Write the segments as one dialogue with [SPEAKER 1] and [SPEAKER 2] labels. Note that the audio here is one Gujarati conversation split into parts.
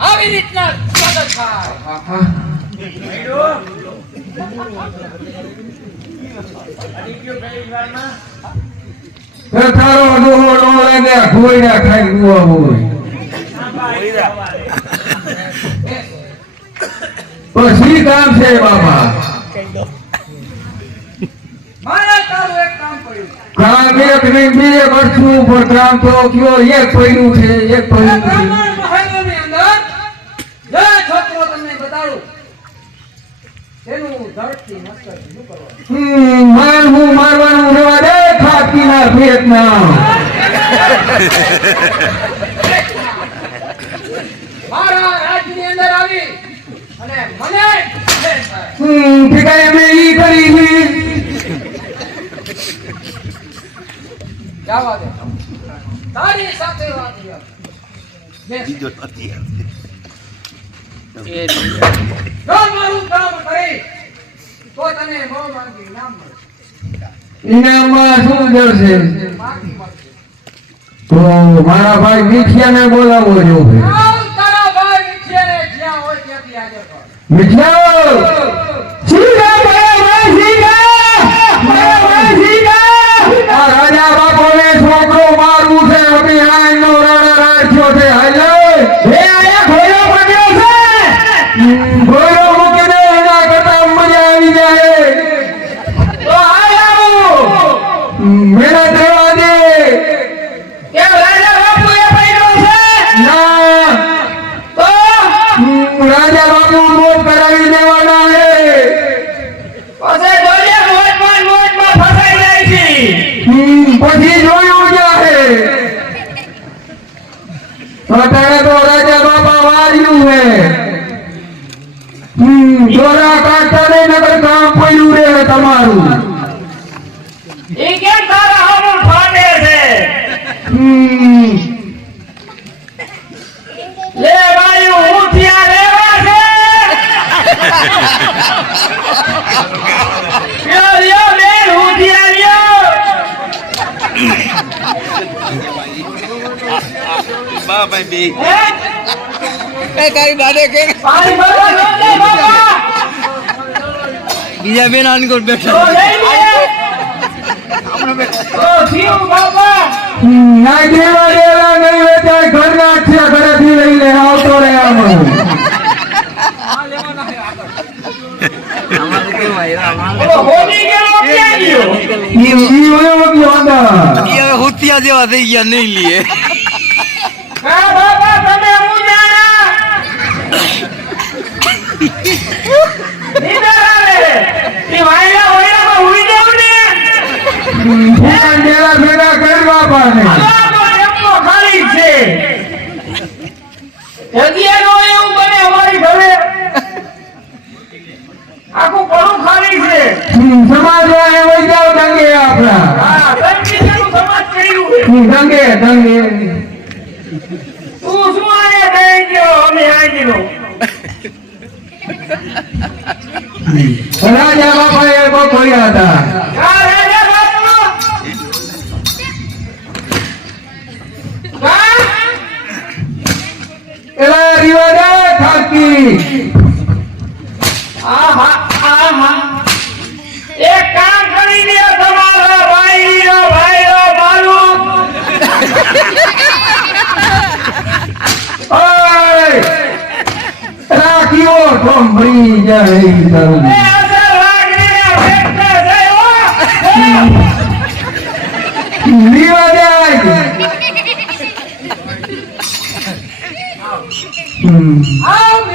[SPEAKER 1] આવી
[SPEAKER 2] રીતના સ્વાગત થાય.
[SPEAKER 3] ડોહો ખાઈ ગુવા હોય. પછી કામ છે
[SPEAKER 2] બાબા કામ
[SPEAKER 3] એક નહીં બે વર્ષ પણ કામ તો કયો એક પડ્યું છે એક પડ્યું છે
[SPEAKER 2] બ્રાહ્મણ મહેલોની અંદર જે છોકરો તમને બતાડું તેનું ધડથી મસ્તક શું કરવાનું
[SPEAKER 3] હમ, મારવું મારવાનું રેવા દે ખાતીના પેટના
[SPEAKER 2] મારા રાજની અંદર આવી અને મને
[SPEAKER 3] ઈ કરી છી.
[SPEAKER 2] જવા દે તારી સાથે વાત છે. બેસ.
[SPEAKER 1] એ
[SPEAKER 2] જો મારું કામ તો
[SPEAKER 3] મારા ભાઈ મીઠિયાને બોલાવો
[SPEAKER 2] આવ તારા ભાઈ
[SPEAKER 3] સીધા મારા ભાઈ સીધા મારા ભાઈ સીધા આ રાજા બાપોને છોકરો મારવું છે અમે આઈનો રાડા રાડ થયો છે હાલો એ આયા ઘોડો પડ્યો છે હમ, ઘોડો મૂકી દે એના કરતા મજા આવી જાય તો આયા હમ, મહેનત કરવા દે
[SPEAKER 2] કે રાજા બાપુએ પડ્યો છે
[SPEAKER 3] ના
[SPEAKER 2] તો
[SPEAKER 3] હમ, રાજા બાપુ મોત કરાવી દેવાના હે
[SPEAKER 2] પછી જોજે મોજમાં ને મોજમાં ફસાઈ જાય છે
[SPEAKER 3] હમ, પછી
[SPEAKER 1] બીજા બેન આનકોટ
[SPEAKER 2] તો
[SPEAKER 1] બેઠા
[SPEAKER 2] લઈ લે તો જીવ બાપા
[SPEAKER 3] હમ, ના દેવા દેવા નહીં વેચાય ઘરના જ છે ઘરેથી લઈને આવતો રે આમ
[SPEAKER 1] અમારે કેવું આવ્યું અમારે
[SPEAKER 2] તો હોલી ગેલો ક્યાં ગયો
[SPEAKER 3] ઈ ઈ વયો ગયો અંદર
[SPEAKER 1] ઈ હવે હુતિયા જેવા થઈ ગયા નહીં લીએ
[SPEAKER 3] ભેગા કર બાપાને
[SPEAKER 2] આવાનો ટેમ્પો ખાલી છે. જગ્યાનો એવું બને અમારી ઘરે આખું પડું ખાલી છે.
[SPEAKER 3] સમાજ વાળે વઈ જાવ દંગે આપણા.
[SPEAKER 2] હા ધનકીનું સમાજ કર્યું છે.
[SPEAKER 3] હમ, દંગે દંગે
[SPEAKER 2] તું શું આને દઈ ગયો? અમે આજીનો
[SPEAKER 3] રાજા બાપા એ બકોયા હતા. થાકી
[SPEAKER 2] આહા આહા. એક કામ કરી દે તમારો ભાઈ બાલુ
[SPEAKER 3] ઓય જાય
[SPEAKER 2] એ અસર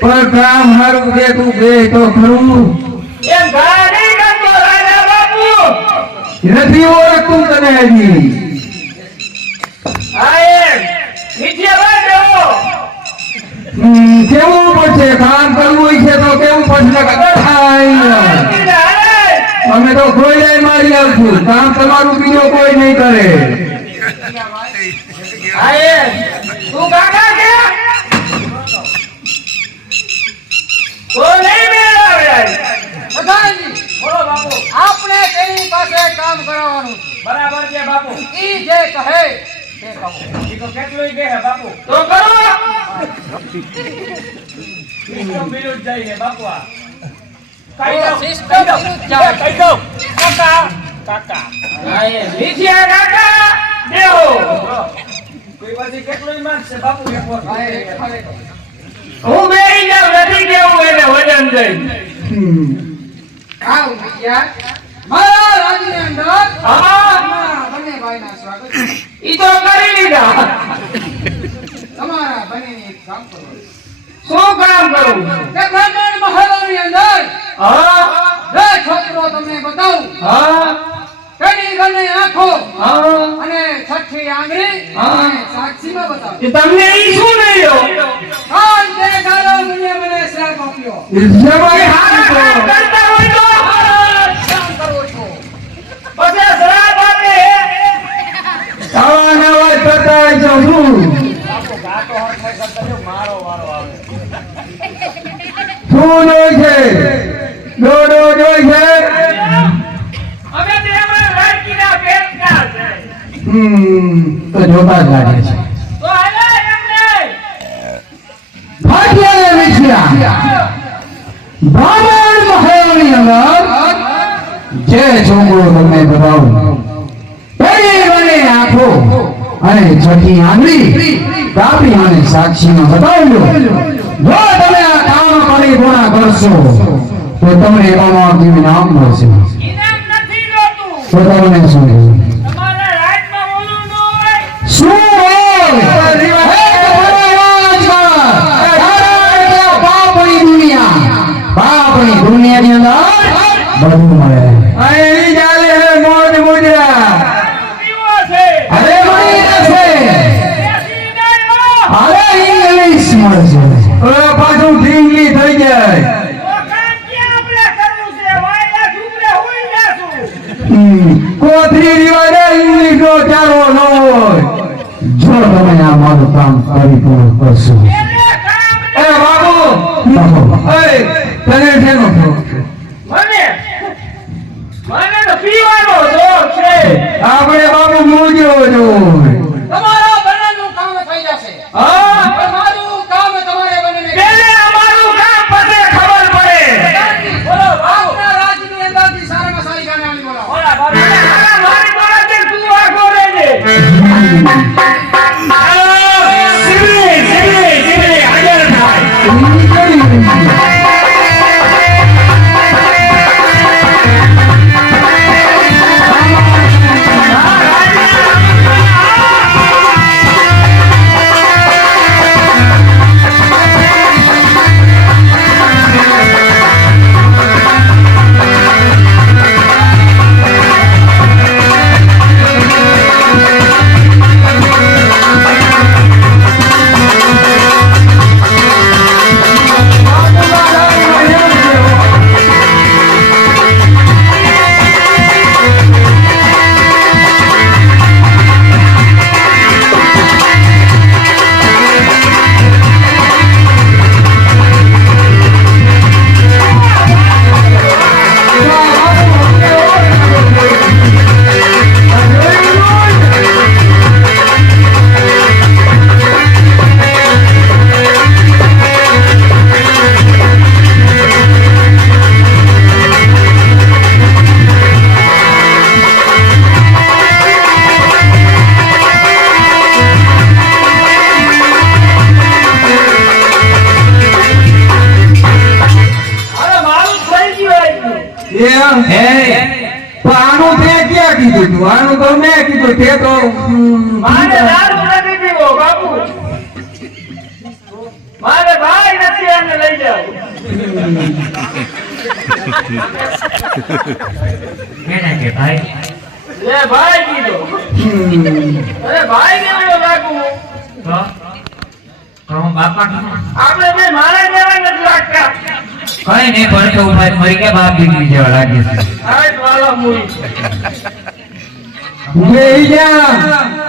[SPEAKER 3] પણ કામ મારું કે તું બે તો ખરું.
[SPEAKER 2] એમ
[SPEAKER 3] નથી ઓળખતું તને હજી કેવું પડશે? કામ કરવું છે તો કેવું પડશે? અમે તો કોઈ નહીં મારી આવશું કામ તમારું બીજો કોઈ નહીં કરે.
[SPEAKER 2] આયે પ્રધાનજી, બોલો બાપુ. આપણે તેની પાસે કામ કરાવવાનું
[SPEAKER 4] બરાબર છે બાપુ.
[SPEAKER 2] ઈ જે કહે તે કહો.
[SPEAKER 4] ઈ તો કેટલુંય કહે બાપુ.
[SPEAKER 2] તો કરો.
[SPEAKER 4] સિસ્ટમ વિરુદ્ધ જઈને બાપુ આ.
[SPEAKER 2] કહી દો,
[SPEAKER 4] દો
[SPEAKER 2] સિસ્ટમ વિરુદ્ધ જાય.
[SPEAKER 4] કહી દો કાકા. કાકા.
[SPEAKER 2] નીચે કાકા. દેહો
[SPEAKER 4] કોઈ પછી બાપુ એક વાર
[SPEAKER 2] હું બેહી જાઉં નથી કેવું એને વજન દઈ. આવ મિયા મારા રાજની અંદર તમારા બંને ભાઈના સ્વાગત
[SPEAKER 3] ઈ તો કરી લીધા.
[SPEAKER 2] તમારા બંનેને એક કામ કરો
[SPEAKER 3] શું કામ કરું?
[SPEAKER 2] કે બ્રાહ્મણ મહેલોની અંદર
[SPEAKER 3] હા.
[SPEAKER 2] બે છોકરો તમને બતાવું.
[SPEAKER 3] હા.
[SPEAKER 2] આંખો
[SPEAKER 3] હા.
[SPEAKER 2] અને છઠ્ઠી આંગળી
[SPEAKER 3] હા.
[SPEAKER 2] સાક્ષીમાં બતાવો.
[SPEAKER 3] તમને ઈ શું નહીં લો
[SPEAKER 2] કાન ગાળો મને મને શ્રાપ આપ્યો.
[SPEAKER 3] જમાઈ હારા કરતા હોય તો
[SPEAKER 2] કામ કરો છો
[SPEAKER 3] પછી શ્રાપ આપે આવા નવા કરતા છું શું
[SPEAKER 4] બાપુ ગાતો હરખાઈ કરતા જો મારો વારો આવે
[SPEAKER 3] શું હોય છે દોડો જોઈ છે જ છોકરો તમને બતાવું પેલી બને આંખો અને છઠ્ઠી આંગળી કાપી અને સાક્ષીમાં બતાવ્યો. જો તમે આ કામ પરિપૂર્ણ કરશો તો તમને અમારું નામ મળશે? તો તમને શું શું દુનિયાની અંદર બધું મળે અહીં ચાલે છે મોજ મુજરા
[SPEAKER 4] પીવો છે
[SPEAKER 3] અરે મળી જશે
[SPEAKER 4] બેસી ગયો
[SPEAKER 3] હવે ઇંગ્લિશ મળશે હવે પાછું ઢીંગલી થઈ જાય
[SPEAKER 4] તો કામ ક્યાં આપણે કરવું છે વાયલા ઝૂપડે હોઈ જાશું
[SPEAKER 3] હમ. કોથરી રિવાજે ઇંગ્લિશ નો ચારો ન હોય જો તમે આ મારું કામ પરિપૂર્ણ કરશો
[SPEAKER 4] એને કામ
[SPEAKER 3] એ બાબુ એ તને છો
[SPEAKER 4] મને? મને તો પીવાનો છે.
[SPEAKER 3] આપણે બાબુ મૂજો જો
[SPEAKER 2] તમારા બંનેનું કામ થઈ જશે.
[SPEAKER 3] હા?
[SPEAKER 2] તમારું કામ તમારે બંનેને
[SPEAKER 3] પેલે અમારું કામ પતે ખબર પડે.
[SPEAKER 2] બોલો આપના રાજની અંદરથી સારામાં સારી ગાનાની બોલાવો
[SPEAKER 4] ઓલા બાબા
[SPEAKER 3] આ મારી પાસે તું આગો રહેજે તે તો
[SPEAKER 4] મારે દારૂ નથી પીવો બાપુ. મારે ભાઈ નથી એને લઈ જાવ લે ભાઈ કીધો અરે ભાઈ ને ઓલો લાગુ?
[SPEAKER 3] તો? બાપા
[SPEAKER 4] આપણે બે મારા જેવા નથી લાગતા.
[SPEAKER 3] કઈ નહીં પણ તો ભાઈ મરી ગયા બાપ દીકરી જેવા લાગે છે. બેહી જા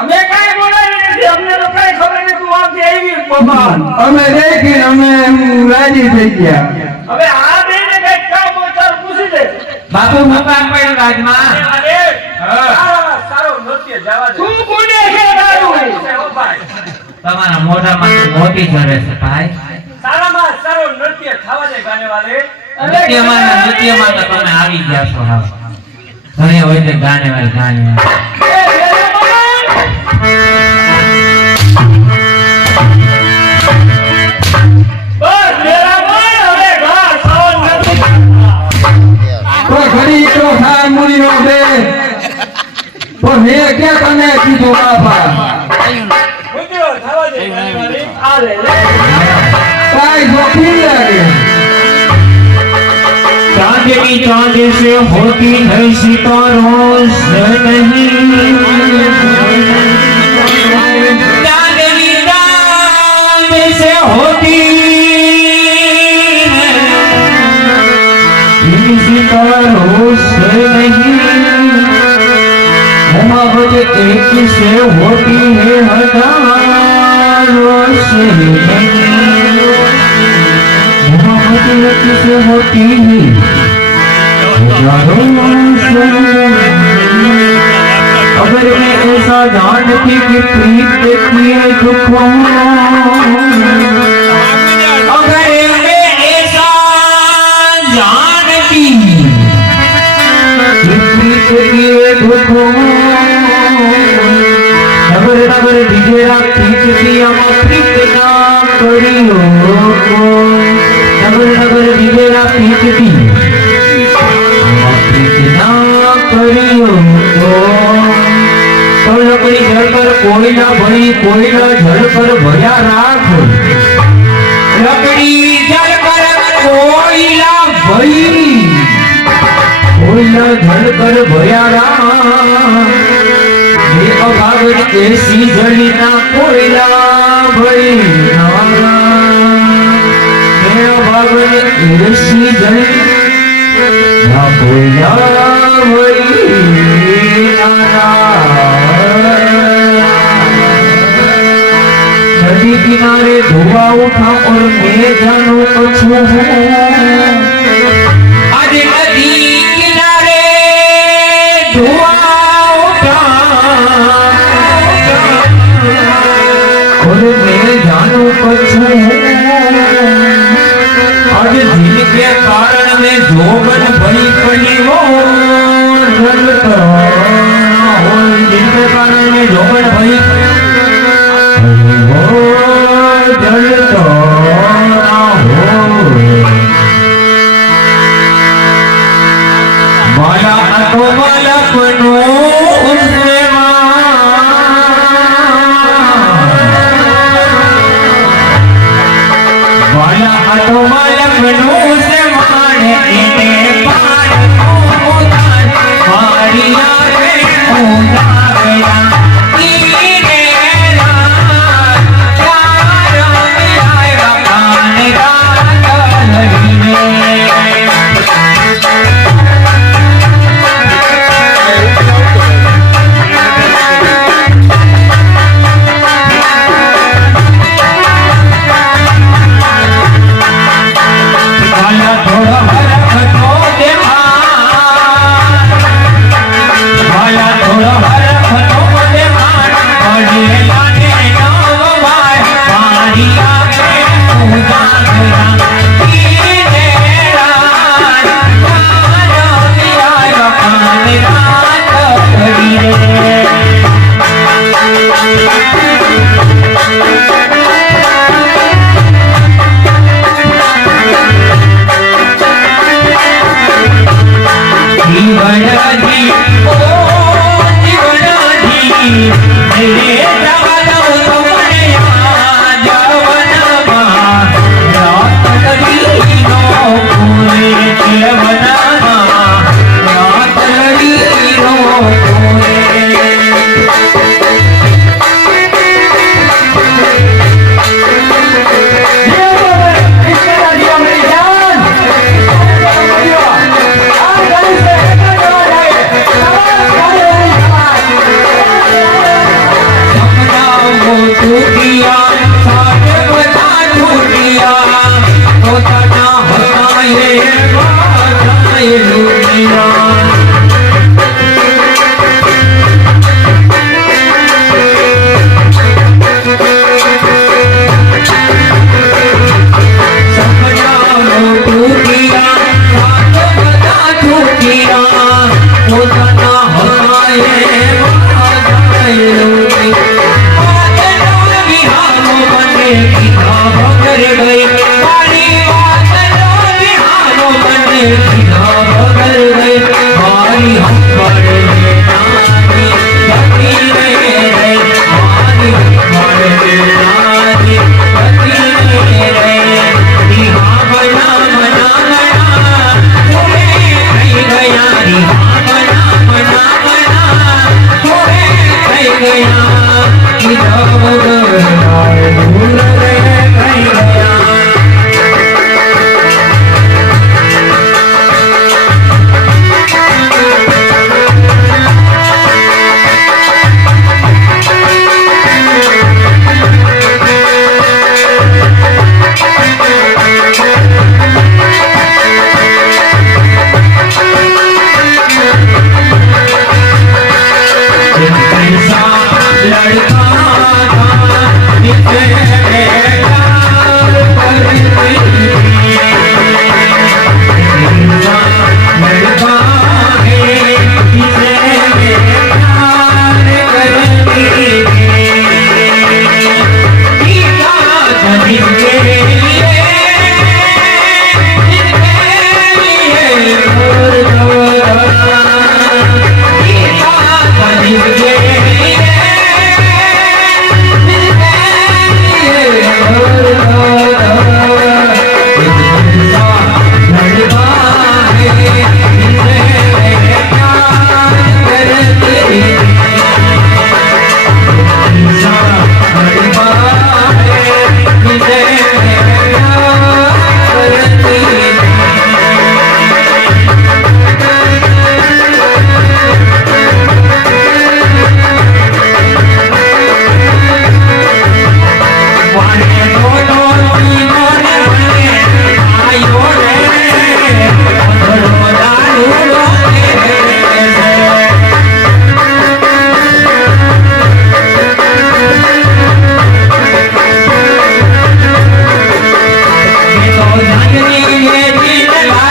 [SPEAKER 4] અમે કાંઈ બોલાવી નથી અમને તો કાંઈ ખબર નથી તું આમથી આવી બાબા.
[SPEAKER 3] અમે દેખી અમે રાજી થઈ ગયા.
[SPEAKER 4] હવે આ બેને કઈ કામ હોય તાર પૂછી દે
[SPEAKER 3] બાપુ મકાન પડ્યો રાજમાં?
[SPEAKER 4] અરે સારો નૃત્ય જવા દે. તું બોલે છે તારું?
[SPEAKER 3] તમારા મોઢામાં મોતી ઝરે છે ભાઈ.
[SPEAKER 4] સારામાં સારો નૃત્ય ખાવા દે ગાને વાલે
[SPEAKER 3] નૃત્યમાં નૃત્યમાં તો તમે આવી ગયા છો હા. ઘડી તો ખાય મૂડી નો દે પણ મેં ક્યાં તને કીધું બાપા? કાંઈ જોખી લાગે.
[SPEAKER 5] चांद की चांद से होती है सितारों से नहीं चांदनी चांद से होती है इन सितारों से नहीं मोहब्बत एक से होती है हजारों से नहीं मोहब्बत एक से होती है हजारों से अगर मैं ऐसा जानती कि प्रीत देखी है दुखों
[SPEAKER 4] નદી કિનારે ધુઆ ઉઠા ઓર મેં જાનો કછુ
[SPEAKER 3] હું. જોવન ભણી
[SPEAKER 5] પડી હો રંગ તો હોય જેને કારણે જોવન ભણી માયા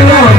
[SPEAKER 5] Hallelujah.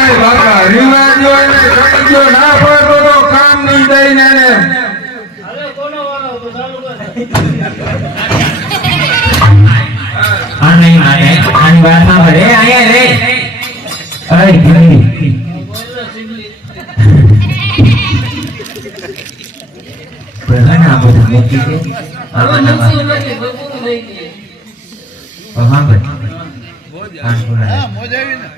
[SPEAKER 3] હોય બાપા રિવાજ હોય ને સમજો ના પડતો તો કામ નહીં દઈને
[SPEAKER 5] ને
[SPEAKER 4] આ ભરે અહીંયા રે. અરે ભગવાન ભગવાન મોજ આવી ને.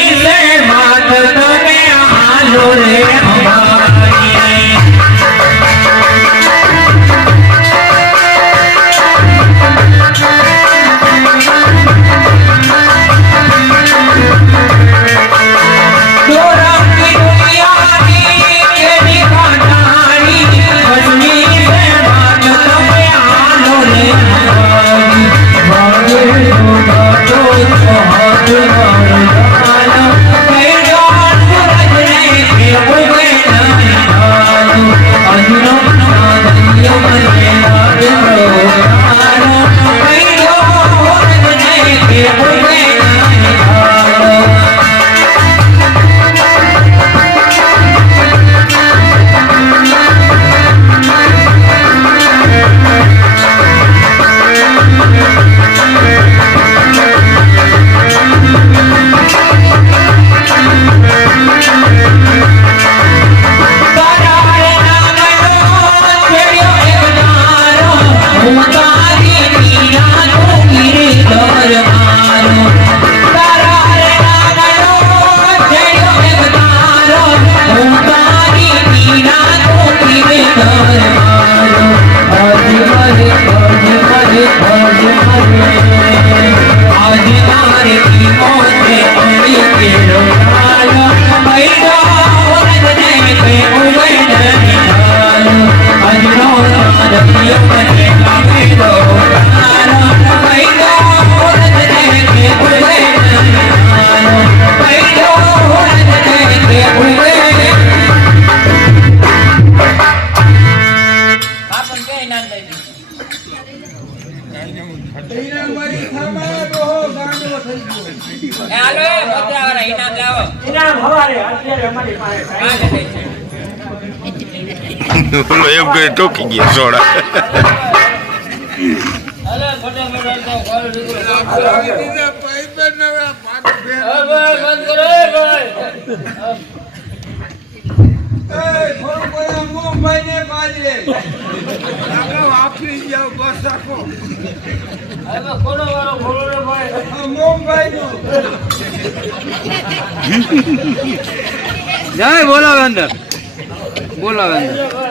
[SPEAKER 4] આખો ટોકી ગયા સોડા જાય બોલાવે અંદર. બોલાવે અંદર.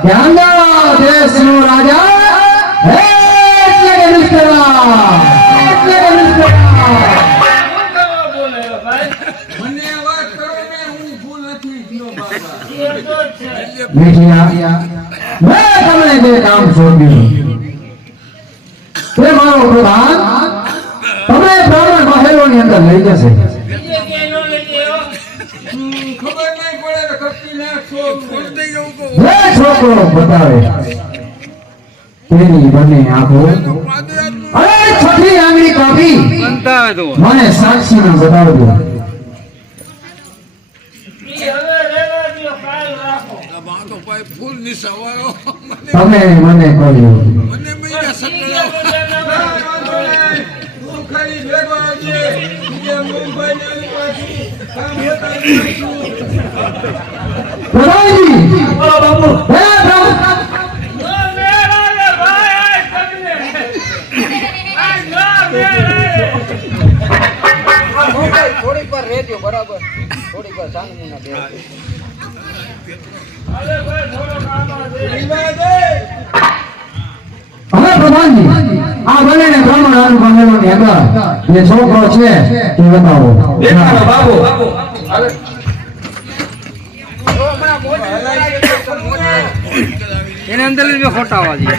[SPEAKER 6] ધ્યાન દો દેશનો રાજા. હે એટલે કે મિસ્ટરા એટલે કે મિસ્ટરા
[SPEAKER 3] મને વાત કરો ને હું ફૂલ નથી થયો બાપા
[SPEAKER 6] મીઠિયા મેં તમને જે કામ સોંપ્યું. તે મારો પ્રધાન તમે બ્રાહ્મણ મહેલોની અંદર લઈ જશે
[SPEAKER 3] હમ, ખબર નહીં પડે તો કપી નાખશો ફૂલ થઈ ગયું તો
[SPEAKER 6] જે છોકરો, બતાવે. તેની બંને આંખો અરે છઠ્ઠી આંગળી કાપી
[SPEAKER 4] બનતા આવે તો
[SPEAKER 6] બતાવજો
[SPEAKER 3] ફૂલની
[SPEAKER 6] તમે મને કહ્યું
[SPEAKER 3] મને કામ થોડીક વાર રહેજો બરાબર. થોડીક વાર સાંજ ના બે
[SPEAKER 6] હવે પ્રધાનજી આ બંનેને બ્રાહ્મણ આનું બંનેલોની અંદર જે છોકરો છે તે બતાવો.
[SPEAKER 1] બાબુ.
[SPEAKER 4] એને અંદર લઈને ફોટા આવવા દઈએ